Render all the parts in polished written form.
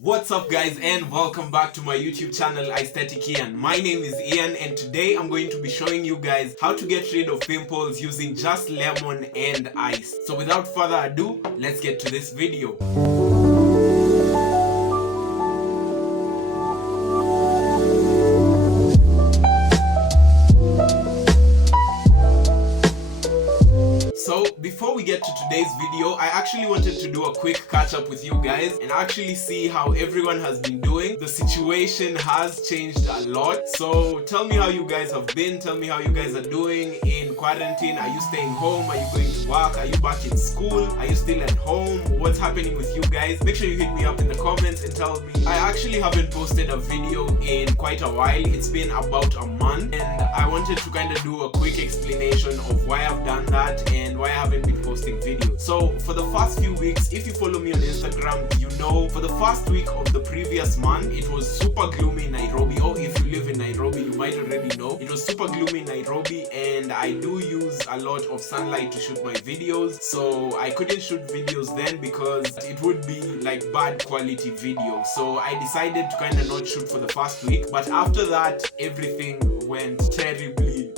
What's up guys, and welcome back to my YouTube channel Aesthetic Ian. My name is Ian and today I'm going to be showing you guys how to get rid of pimples using just lemon and ice. So without further ado, let's get to this video. So before we get to today's video, I actually wanted to do a quick catch up with you guys and actually see how everyone has been doing. The situation has changed a lot. So tell me how you guys have been. Tell me how you guys are doing in quarantine. Are you staying home? Are you going to work? Are you back in school? Are you still at home? What's happening with you guys? Make sure you hit me up in the comments and tell me. I actually haven't posted a video in quite a while. It's been about a month and I wanted to kind of do a quick explanation of why I've done that and why I haven't been posting videos. So for the first few weeks, if you follow me on Instagram, you know for the first week of the previous month it was super gloomy in Nairobi. Or if you live in Nairobi, you might already know it was super gloomy in Nairobi, and I do use a lot of sunlight to shoot my videos, so I couldn't shoot videos then because it would be like bad quality video. So I decided to kind of not shoot for the first week, but after that everything went terribly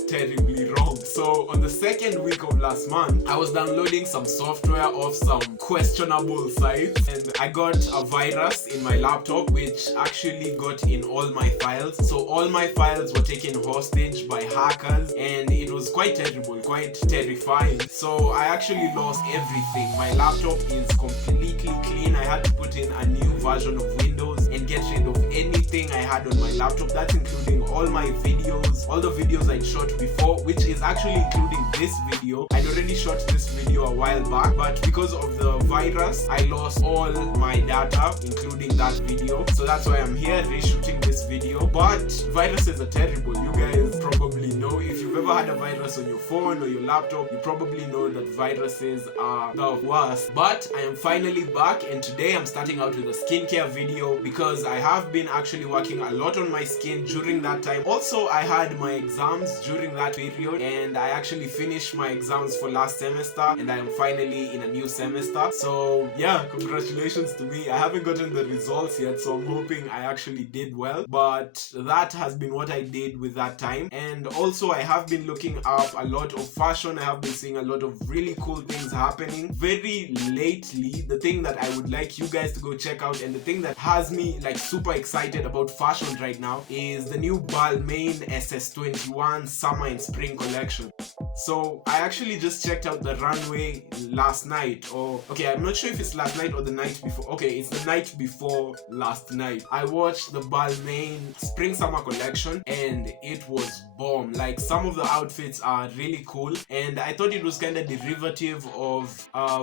wrong. So on the second week of last month, I was downloading some software off some questionable sites and I got a virus in my laptop which actually got in all my files. So all my files were taken hostage by hackers and it was quite terrible, quite terrifying. So I actually lost everything. My laptop is completely clean. I had to put in a new version of Windows and get rid of anything I had on my laptop. That's including all my videos, all the videos I'd shot before, which is actually including this video. I'd already shot this video a while back, but because of the virus, I lost all my data, including that video. So that's why I'm here reshooting this video. But viruses are terrible. You guys probably know. If you've ever had a virus on your phone or your laptop, you probably know that viruses are the worst. But I am finally back, and today I'm starting out with a skincare video because I have been actually working a lot on my skin during that time. Also, I had my exams during that period and I actually finished my exams for last semester and I am finally in a new semester. So yeah, congratulations to me. I haven't gotten the results yet, so I'm hoping I actually did well, but that has been what I did with that time. And also I have been looking up a lot of fashion. I have been seeing a lot of really cool things happening very lately. The thing that I would like you guys to go check out and the thing that has me like super excited about fashion right now is the new Balmain SS21 summer and spring collection. So I actually just checked out the runway last night, or okay, I'm not sure if it's last night or the night before. Okay, it's the night before last night. I watched the Balmain spring summer collection and it was bomb. Like some of the outfits are really cool and I thought it was kind of derivative of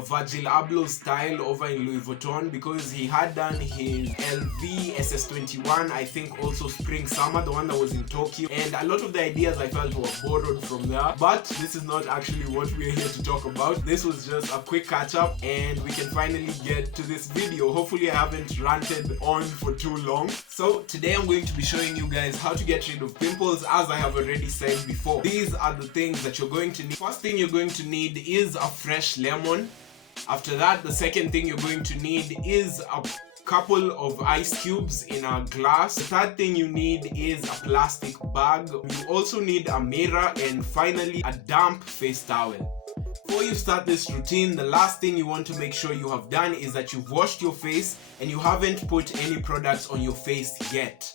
Virgil Abloh's style over in Louis Vuitton because he had done his LV SS21, I think also spring summer, the one that was in Tokyo, and a lot of the ideas I felt were borrowed from there. But this is not actually what we're here to talk about. This was just a quick catch up and we can finally get to this video. Hopefully I haven't ranted on for too long. So today I'm going to be showing you guys how to get rid of pimples, as I have already said before. These are the things that you're going to need. First thing you're going to need is a fresh lemon. After that, the second thing you're going to need is a couple of ice cubes in a glass. The third thing you need is a plastic bag. You also need a mirror, and finally a damp face towel. Before you start this routine, the last thing you want to make sure you have done is that you've washed your face and you haven't put any products on your face yet.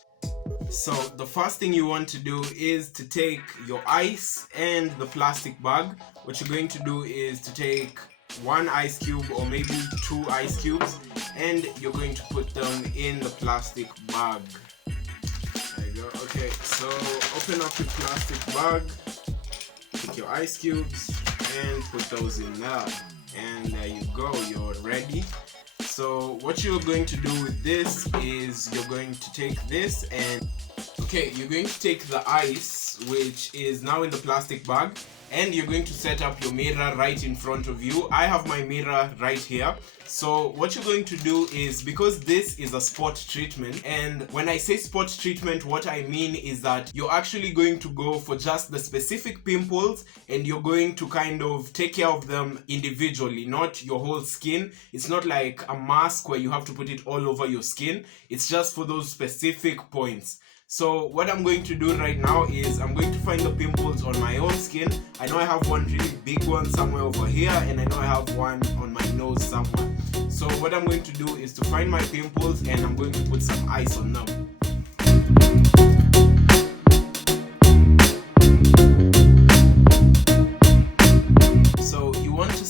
So the first thing you want to do is to take your ice and the plastic bag. What you're going to do is to take one ice cube or maybe two ice cubes and you're going to put them in the plastic bag. There you go. Okay, so open up your plastic bag, take your ice cubes and put those in there, and there you go, you're ready. So what you're going to do with this is you're going to take this and you're going to take the ice which is now in the plastic bag and you're going to set up your mirror right in front of you. I have my mirror right here. So what you're going to do is, because this is a spot treatment, and when I say spot treatment, what I mean is that you're actually going to go for just the specific pimples, and you're going to kind of take care of them individually, not your whole skin. It's not like a mask where you have to put it all over your skin. It's just for those specific points. So what I'm going to do right now is I'm going to find the pimples on my own skin. I know I have one really big one somewhere over here, and I know I have one on my nose somewhere. So what I'm going to do is to find my pimples, and I'm going to put some ice on them.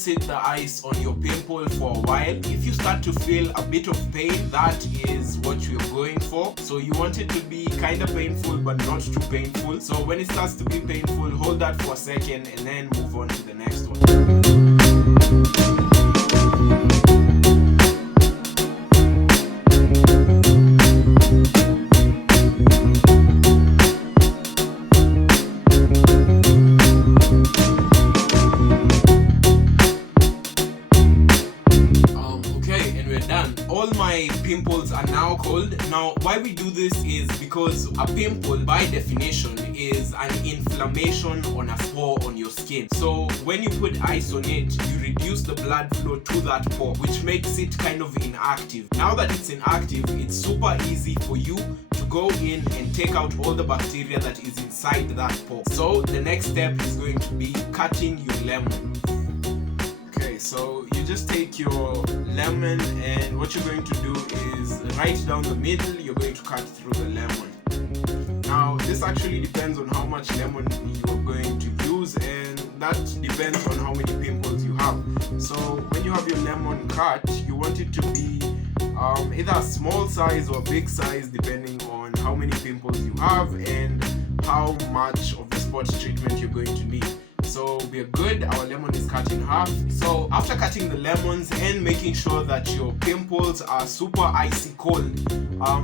Sit the ice on your pimple for a while. If you start to feel a bit of pain, that is what you're going for. So you want it to be kind of painful but not too painful. So when it starts to be painful, hold that for a second and then move on to the next one. All my pimples are now cold. Now why we do this is because a pimple by definition is an inflammation on a pore on your skin. So when you put ice on it, you reduce the blood flow to that pore, which makes it kind of inactive. Now that it's inactive, it's super easy for you to go in and take out all the bacteria that is inside that pore. So the next step is going to be cutting your lemon. Okay, so you just take your lemon, and what you're going to do is right down the middle, you're going to cut through the lemon. Now this actually depends on how much lemon you're going to use, and that depends on how many pimples you have. So when you have your lemon cut, you want it to be either a small size or a big size, depending on how many pimples you have and how much of the spot treatment you're going to need. So we're good, our lemon is cut in half. So after cutting the lemons and making sure that your pimples are super icy cold,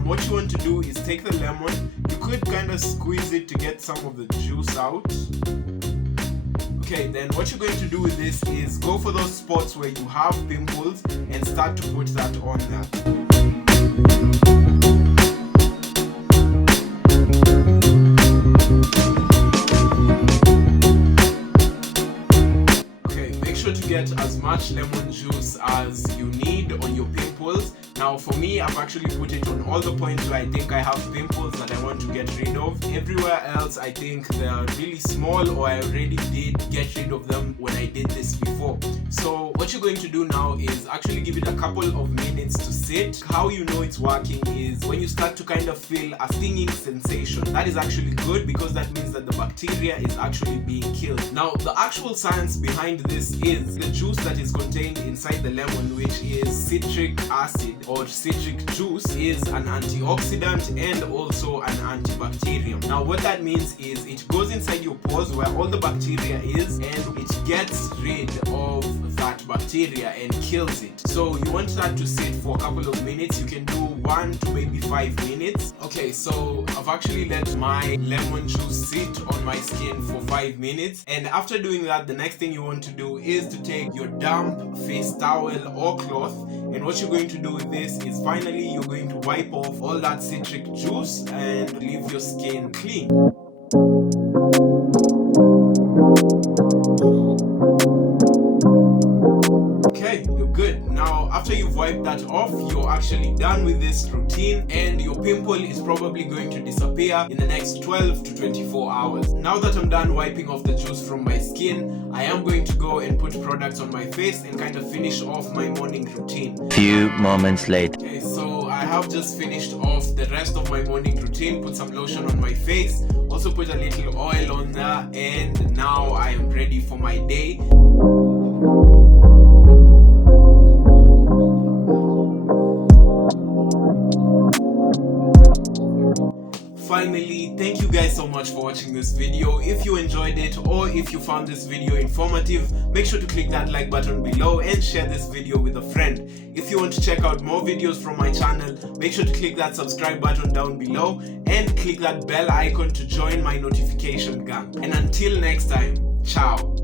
what you want to do is take the lemon. You could kind of squeeze it to get some of the juice out. Okay, then what you're going to do with this is go for those spots where you have pimples and start to put that on there. To get as much lemon juice as you need on your pimples. Now for me, I've actually put it on all the points where I think I have pimples that I want to get rid of. Everywhere else I think they're really small, or I already did get rid of them when I did this before. So what you're going to do now is actually give it a couple of minutes to sit. How you know it's working is when you start to kind of feel a stinging sensation. That is actually good, because that means that the bacteria is actually being killed. Now the actual science behind this is the juice that is contained inside the lemon, which is citric acid or citric juice, is an antioxidant and also an antibacterial. Now what that means is it goes inside your pores where all the bacteria is, and it gets rid of that bacteria and kills it. So you want that to sit for a couple of minutes. You can do 1 to maybe 5 minutes. Okay, so I've actually let my lemon juice sit on my skin for 5 minutes, and after doing that, the next thing you want to do is to take your damp face towel or cloth, and what you're going to do with this is finally you're going to wipe off all that citric juice and leave your skin clean. Okay, you're good. Now after you've wiped that off, you're actually done with this routine, and your pimple is probably going to disappear in the next 12 to 24 hours. Now that I'm done wiping off the juice from my skin, I am going to go and put products on my face and kind of finish off my morning routine. Few moments later. Okay, so I have just finished off the rest of my morning routine, put some lotion on my face, also put a little oil on there, and now I am ready for my day. Finally, thank you guys so much for watching this video. If you enjoyed it, or if you found this video informative, make sure to click that like button below and share this video with a friend. If you want to check out more videos from my channel, make sure to click that subscribe button down below and click that bell icon to join my notification gang. And until next time, ciao.